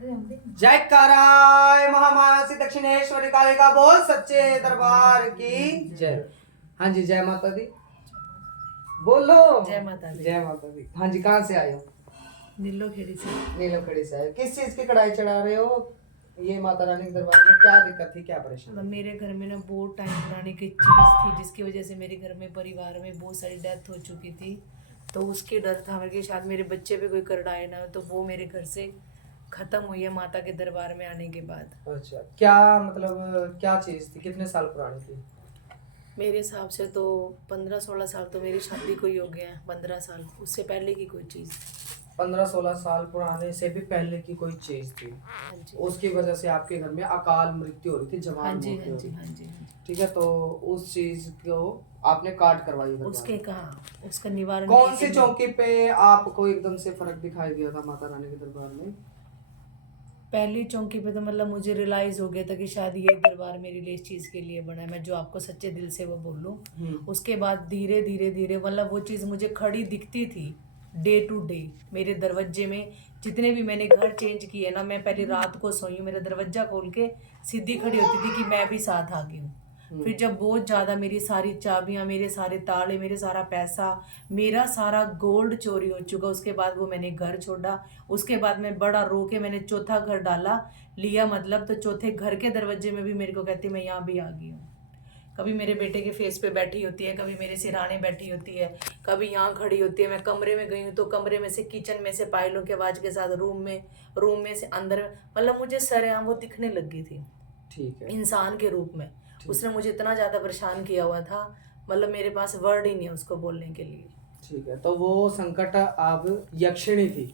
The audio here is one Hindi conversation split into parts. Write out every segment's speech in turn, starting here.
जयकाराय महामाया श्री दक्षिणेश्वरी कालिका बोल सच्चे दरबार की जय। हाँ जी, जय माता दी बोलो। जय माता दी। जय माता दी। हाँ जी, कहाँ से आए हो? नीलोखेड़ी से। नीलोखेड़ी से आए। किस चीज की कढ़ाई चढ़ा रहे हो? ये माता रानी के दरबार में क्या दिक्कत थी, क्या परेशानी? मेरे घर में ना बहुत टाइम पुरानी की चीज़ थी जिसकी वजह से मेरे घर में परिवार में बहुत सारी डेथ हो चुकी थी, तो उसके डर था मेरे कि शायद मेरे बच्चे पे कोई करड़ाए ना, तो वो मेरे घर से खत्म हुई है माता के दरबार में आने के बाद। अच्छा, क्या मतलब क्या चीज थी, कितने साल पुरानी थी? मेरे हिसाब से तो 15-16 साल तो मेरी शादी को ही हो गया है। 15 साल, उससे पहले की कोई चीज़। 15-16 साल पुराने से भी पहले की कोई चीज थी, उसकी वजह से आपके घर में अकाल मृत्यु हो रही थी, जवान मौत हो रही थी। हाँ जी। ठीक है, तो उस चीज को आपने काट करवाई दरबार उसके में। कहा उसका निवारण कौन सी चौकी पे आपको एकदम से फर्क दिखाई दिया था माता रानी के दरबार में? पहली चौकी पे तो मतलब मुझे रियलाइज हो गया था कि शायद ये दरबार मेरे लिए इस चीज़ के लिए बना है, मैं जो आपको सच्चे दिल से वो बोलूँ। उसके बाद धीरे धीरे मतलब वो चीज़ मुझे खड़ी दिखती थी डे टू डे मेरे दरवाजे में। जितने भी मैंने घर चेंज किए ना, मैं पहले रात को सोई हूँ, मेरा दरवाजा खोल के सीधी खड़ी होती थी कि मैं भी साथ आ गई हूँ। फिर जब बहुत ज़्यादा मेरी सारी चाबियाँ, मेरे सारे ताले, मेरे सारा पैसा, मेरा सारा गोल्ड चोरी हो चुका, उसके बाद वो मैंने घर छोड़ा। उसके बाद मैं बड़ा रो के मैंने चौथा घर डाला लिया, मतलब तो चौथे घर के दरवाजे में भी मेरे को कहती मैं यहाँ भी आ गई हूँ। कभी मेरे बेटे के फेस पे बैठी होती है, कभी मेरे सिरहाने बैठी होती है, कभी यहाँ खड़ी होती है। मैं कमरे में गई हूँ तो कमरे में से, किचन में से पायलों की आवाज़ के साथ रूम में से अंदर, मतलब मुझे सरेआम वो दिखने लगी थी। ठीक है, इंसान के रूप में उसने मुझे इतना ज़्यादा परेशान किया हुआ था, मतलब मेरे पास वर्ड ही नहीं है उसको बोलने के लिए। ठीक है, तो वो संकट अब यक्षिणी थी।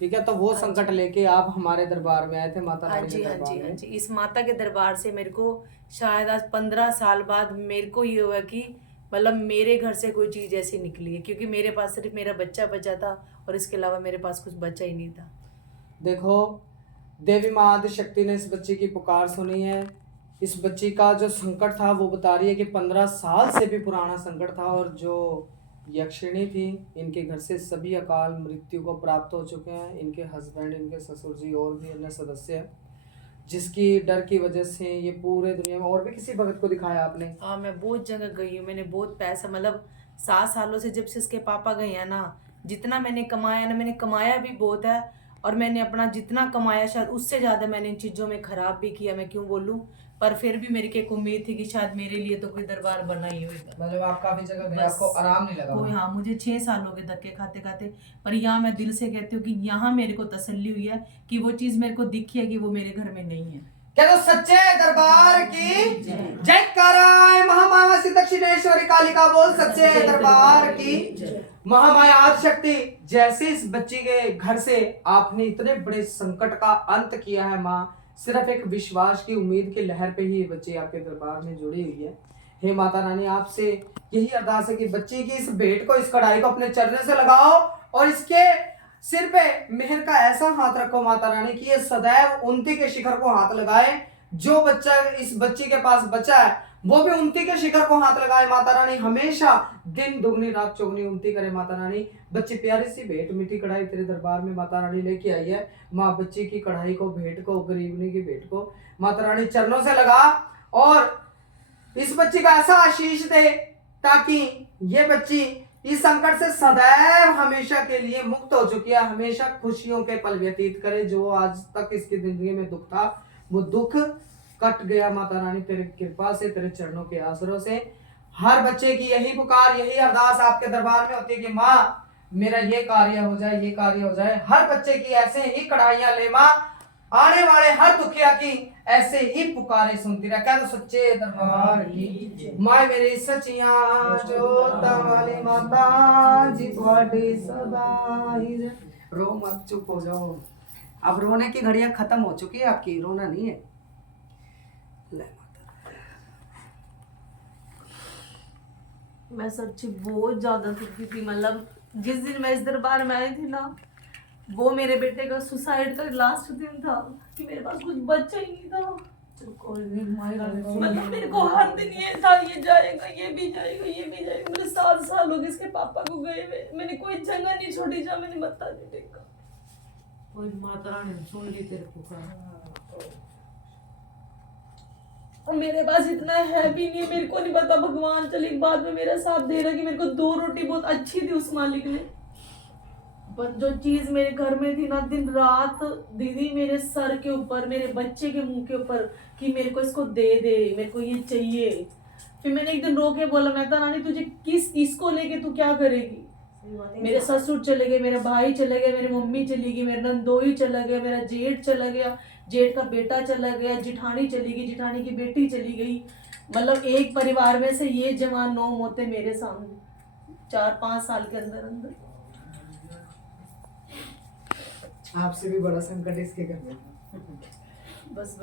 ठीक है, तो वो संकट लेके आप हमारे दरबार में आए थे, माता रानी के दरबार में। इस माता के दरबार से मेरे को शायद आज 15 साल बाद मेरे को ये हुआ कि मतलब मेरे घर से कोई चीज़ ऐसी निकली है, क्योंकि मेरे पास सिर्फ मेरा बच्चा बचा था और इसके अलावा मेरे पास कुछ बचा ही नहीं था। देखो, देवी माँ आदि शक्ति ने इस बच्ची की पुकार सुनी है। इस बच्ची का जो संकट था वो बता रही है कि 15 साल से भी पुराना संकट था, और जो यक्षिणी थी, इनके घर से सभी अकाल मृत्यु को प्राप्त हो चुके हैं। इनके हस्बैंड, इनके ससुर जी और भी अन्य सदस्य हैं, जिसकी डर की वजह से ये पूरे दुनिया में। और भी किसी भगत को दिखाया आपने? हाँ, मैं बहुत जगह गई हूँ, मैंने बहुत पैसा, मतलब 7 सालों से जब से इसके पापा गए हैं ना, जितना मैंने कमाया ना, मैंने कमाया भी बहुत है, और मैंने अपना जितना कमाया शायद उससे ज़्यादा मैंने इन चीज़ों में ख़राब भी किया, मैं क्यों बोलूँ। पर फिर भी मेरी एक उम्मीद थी कि शायद मेरे लिए तो कोई दरबार बना ही होगा। मतलब आप काफी जगह गए, बस आपको आराम नहीं लगा? कोई, हाँ, मुझे 6 साल हो गए धक्के खाते खाते, पर यहाँ मैं दिल से कहती हूँ कि यहाँ मेरे को तसल्ली हुई है कि वो चीज़ मेरे को दिखी है कि वो मेरे घर में नहीं है। क्या तो सच्चे दरबार की जयकाराय महामाया श्री दक्षिणेश्वरी कालिका बोल सच्चे दरबार की महामाया आदि शक्ति। जैसे इस बच्ची के घर से आपने इतने बड़े संकट का अंत किया है माँ, सिर्फ एक विश्वास की उम्मीद की लहर पे ही ये बच्ची आपके दरबार में जुड़ी हुई है। हे माता रानी, आपसे यही अरदास है कि बच्ची की इस भेंट को, इस कढ़ाई को अपने चरणों से लगाओ, और इसके सिर पे मेहर का ऐसा हाथ रखो माता रानी कि ये सदैव उन्नति के शिखर को हाथ लगाए। जो बच्चा इस बच्ची के पास बचा है वो भी उन्नति के शिखर को हाथ लगाए माता रानी, हमेशा दिन दुगनी रात चौगनी उन्नति करे माता रानी। बच्ची प्यारी सी भेंट मीठी कढ़ाई तेरे दरबार में माता रानी लेके आई है। माँ, बच्ची की कढ़ाई को, भेंट को, गरीबनी की भेंट को माता रानी चरणों से लगा, और इस बच्ची का ऐसा आशीष दे ताकि ये बच्ची इस संकट से सदैव हमेशा के लिए मुक्त हो चुकी है, हमेशा खुशियों के पल व्यतीत करे। जो आज तक इसकी जिंदगी में दुख था वो दुख कट गया माता रानी, तेरे कृपा से, तेरे चरणों के आसरों से। हर बच्चे की यही पुकार, यही अरदास आपके दरबार में होती है कि माँ, मेरा ये कार्य हो जाए, ये कार्य हो जाए। हर बच्चे की ऐसे ही कढ़ाइयां ले माँ, आने वाले हर दुखिया की ऐसे ही पुकारे सुनती रह। क्या तो सच्चे दरबार की माय मेरी सचिया जोता वाली माता जी थोड़ी सदा ही रहे। रो मत, चुप हो जाओ। अब रोने की घड़ियां खत्म हो चुकी है आपकी, रोना नहीं है। ले माता, मैं सच्ची बहुत ज्यादा दुखी थी, मतलब जिस दिन मैं इस दरबार में आई थी ना, वो मेरे बेटे का सुसाइड का लास्ट दिन था कि मेरे पास कुछ बचा ही नहीं था। मतलब मेरे को हर दिन ये था, ये जाएगा, ये भी जाएगा, ये भी जाएगा। मेरे 7 साल हो गए इसके पापा को गए हुए, मैंने कोई जगह नहीं छोड़ी जहाँ मैंने मत्था नहीं टेका। कोई माता रानी ने सुन ली तेरे पुकार। और मेरे पास इतना है भी नहीं, मेरे को नहीं पता भगवान चल एक बात में मेरा साथ दे रहा कि मेरे को 2 रोटी बहुत अच्छी दी उस मालिक ने, पर जो चीज मेरे घर में थी ना, दिन रात दीदी मेरे सर के ऊपर, मेरे बच्चे के मुंह के ऊपर कि मेरे को इसको दे दे, मेरे को ये चाहिए। फिर मैंने एक दिन रो के बोला, मेहता रानी तुझे इसको लेके तू क्या करेगी? मेरे ससुर चले गए, मेरे भाई चले गए, मेरी मम्मी चली गई, मेरा नंदोई चला गया, मेरा जेठ चला गया, जेठ का बेटा चला गया, जिठानी चली गई, जिठानी की बेटी चली गई। मतलब एक परिवार में से ये जवान 9 मौतें मेरे सामने 4-5 साल के अंदर अंदर। आपसे भी बड़ा संकट इसके घर में। बस